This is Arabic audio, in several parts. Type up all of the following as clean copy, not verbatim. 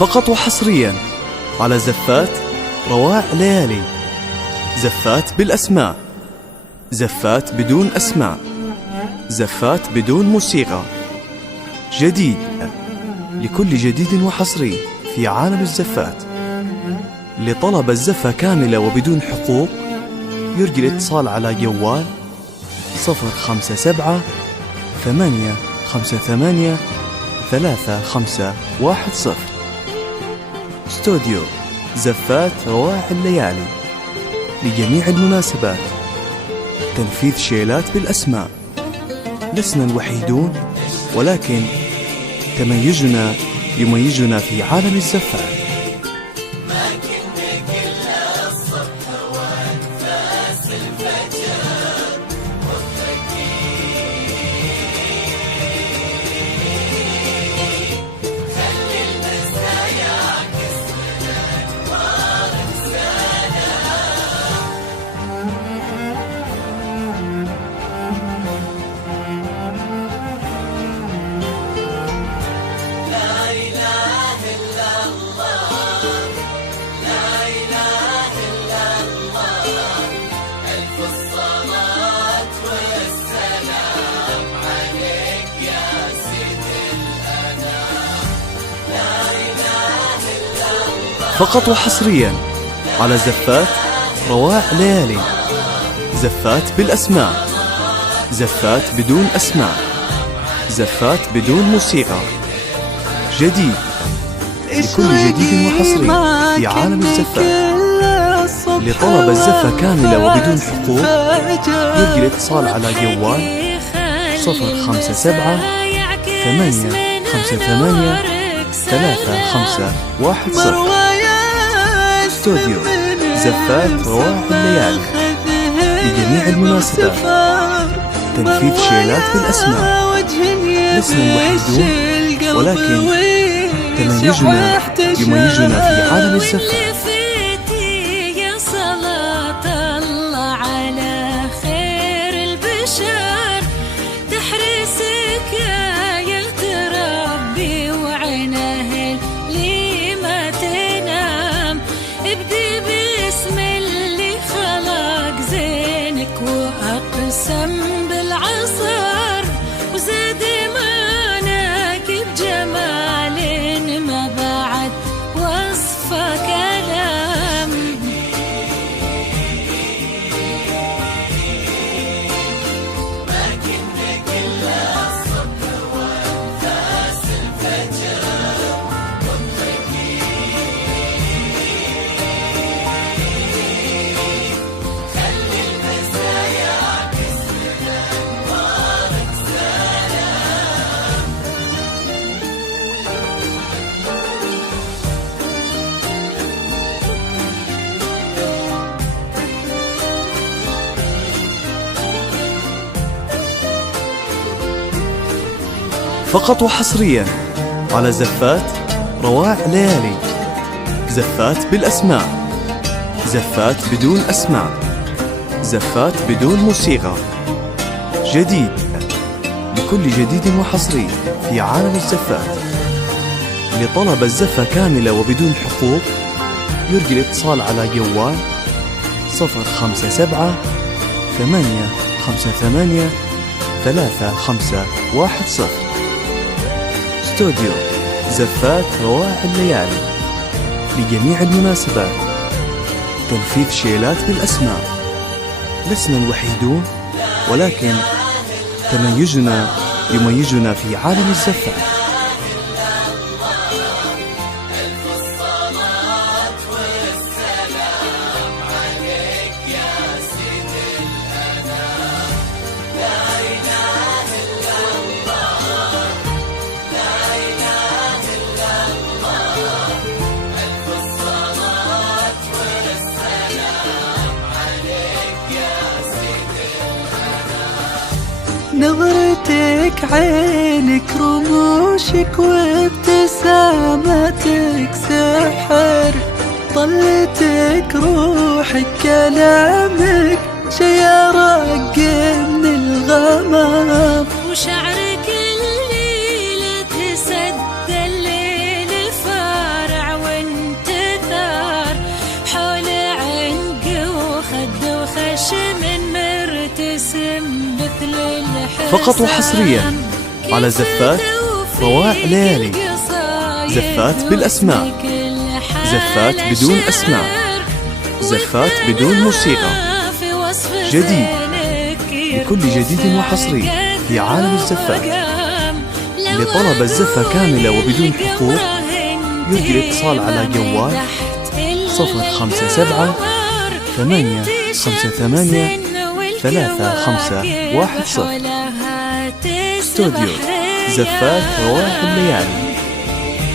فقط وحصريا على زفات رواع ليالي. زفات بالأسماء، زفات بدون أسماء، زفات بدون موسيقى. جديد لكل جديد وحصري في عالم الزفات. لطلب الزفة كاملة وبدون حقوق يرجى الاتصال على جوال 057 858 3510. استوديو زفات رواع الليالي لجميع المناسبات. تنفيذ شيلات بالأسماء. لسنا الوحيدون، ولكن تميزنا يميزنا في عالم الزفات. فقط وحصريا على زفات رواع ليالي. زفات بالأسماء، زفات بدون أسماء، زفات بدون موسيقى. جديد لكل جديد وحصري في عالم الزفات. لطلب الزفة كاملة وبدون حقوق يرجى الاتصال على جوال 057 858 3510. استوديو زفات رواع الليالي لجميع المناسبات. تنفيذ شيلات بالأسماء. لسنا الوحيدون، ولكن تميزنا يميزنا في عالم الزفات. وأقسم بالعصر وزاد إيمانك بجمال ما بعد وصفه كلام. ما كنك إلا الصبح وأنفاس الفجر مطلقين. خلي المسايا فقط وحصريا على زفات رواع ليالي. زفات بالأسماء، زفات بدون أسماء، زفات بدون موسيقى. جديد لكل جديد وحصري في عالم الزفات. لطلب الزفة كاملة وبدون حقوق يرجى الاتصال على جوال 057 858 3510. استوديو زفات رواع الليالي لجميع المناسبات. تنفيذ شيلات بالأسماء. لسنا الوحيدون، ولكن تميزنا يميزنا في عالم الزفات. نظرتك عينك رموشك وابتسامتك سحر. طلتك روحك كلامك شي رق من الغمام. وشعرك الليلة تسد الليل فارق تسم مثل الحسام. فقط وحصريا على زفات روائع ليالي. زفات بالأسماء، زفات بدون أسماء، زفات بدون موسيقى. جديد لكل جديد وحصري في عالم الزفات. لطلب الزفة كاملة وبدون حقوق يرجى الاتصال على جوال 057 858 3510. استوديو زفات روائع الليالي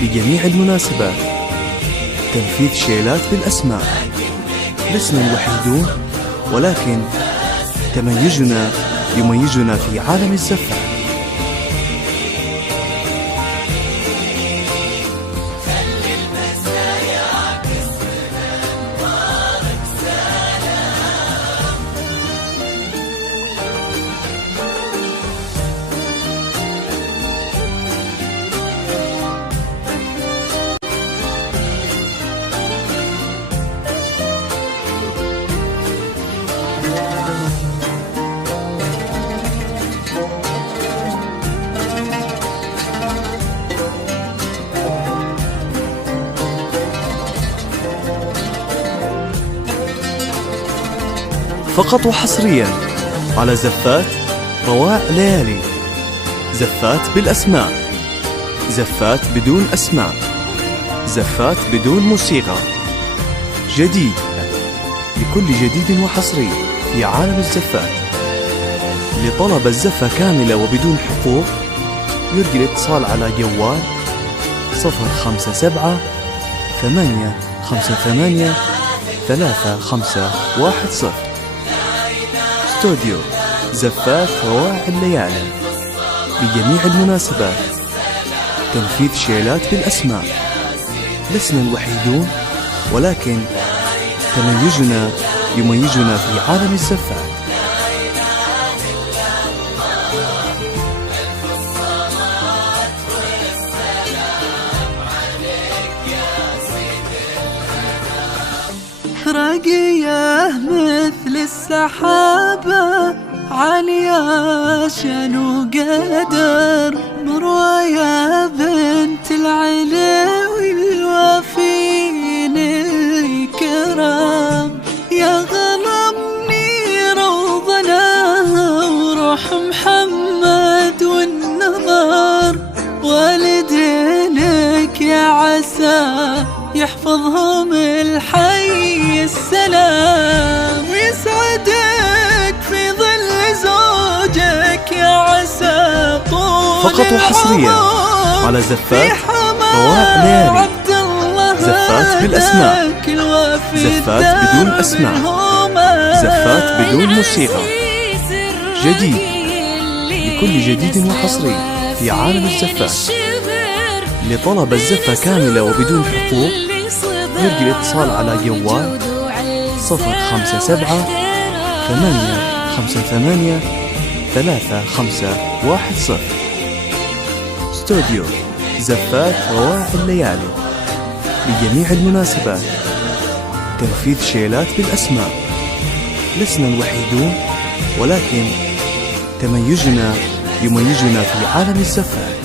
لجميع المناسبات. تنفيذ شيلات بالأسماء. لسنا الوحيدون، ولكن تميزنا يميزنا في عالم الزفات. فقط وحصريا على زفات روائع ليالي. زفات بالأسماء، زفات بدون أسماء، زفات بدون موسيقى. جديد لكل جديد وحصري في عالم الزفات. لطلب الزفة كاملة وبدون حقوق يرجى الاتصال على جوال 057 858 3510. استوديو زفات روائع الليالي لجميع المناسبات. تنفيذ شيلات بالأسماء. لسنا الوحيدون، ولكن تميزنا يميزنا في عالم الزفات. رقية مثل السحابة، عالية شان وقدر، مروية بنت العلوي الوافين الكرام. يا غرمني روضنا وروح محمد والنظر، والدينك يا عسى يحفظهم الحي السلام. ويسعدك في ظل زوجك يا عسى طول فقط وحصريا على زفات روائع ليالي. زفات بالأسماء، زفات بدون أسماء، زفات بدون موسيقى. جديد لكل جديد وحصري في عالم الزفات. لطلب الزفة كاملة وبدون حقوق يرجى الاتصال على جوال 057 858 3510. استوديو زفات روائع الليالي لجميع المناسبات. تنفيذ شيلات بالأسماء. لسنا الوحيدون، ولكن تميزنا يميزنا في عالم الزفات.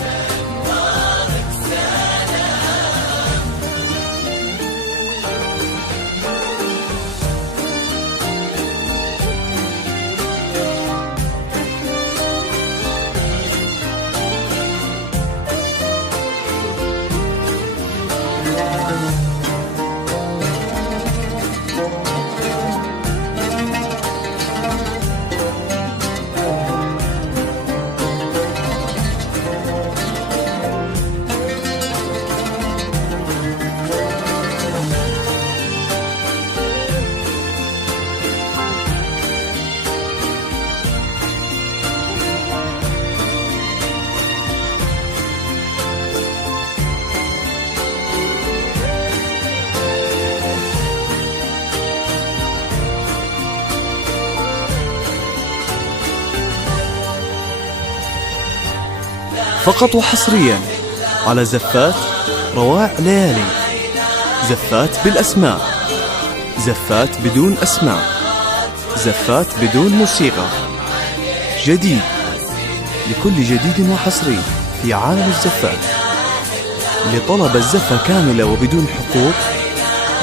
فقط وحصريا على زفات روائع ليالي. زفات بالأسماء، زفات بدون أسماء، زفات بدون موسيقى. جديد لكل جديد وحصري في عالم الزفات. لطلب الزفة كاملة وبدون حقوق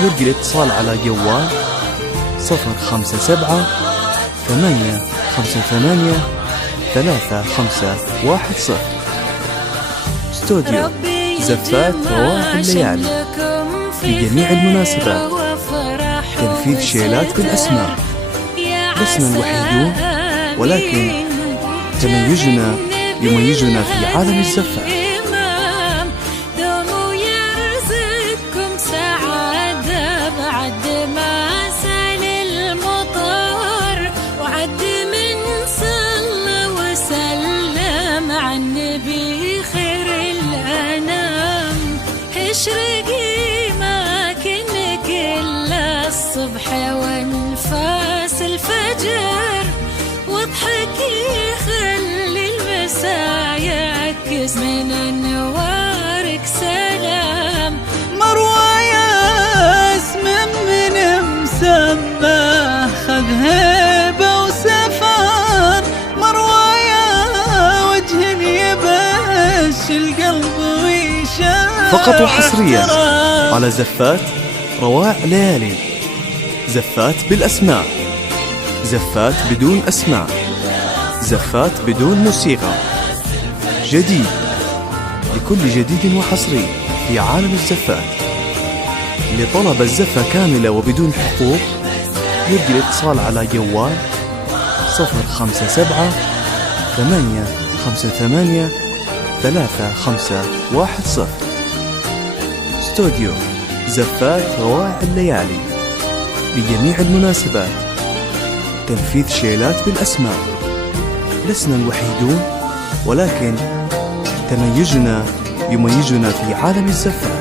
يرجى الاتصال على جوال 057 858 3510. استوديو زفات رواح الليالي لجميع المناسبات. تنفيذ شيلات بالأسماء. لسنا الوحيدون ولكن تميزنا يميزنا في عالم الزفات. دوموا يرزقكم سعادة بعد ما سال المطر، وعد من صلى وسلم على النبي خير الأنام. اشرقي ما كنك إلا الصبح وانفاس الفجر، واضحكي خلي المساء يعكس من انوارك سلام. مروى اسم من مسمى خذ هيبة وسفر، مروى وجه يبش القلب ويشاف. فقط وحصريا على زفات رواع ليالي. زفات بالأسماء، زفات بدون أسماء، زفات بدون موسيقى. جديد لكل جديد وحصري في عالم الزفات. لطلب الزفة كاملة وبدون حقوق يرجى الاتصال على جوال 057 858 3510. استوديو زفات رواع الليالي لجميع المناسبات. تنفيذ شيلات بالأسماء. لسنا الوحيدون ولكن تميزنا يميزنا في عالم الزفات.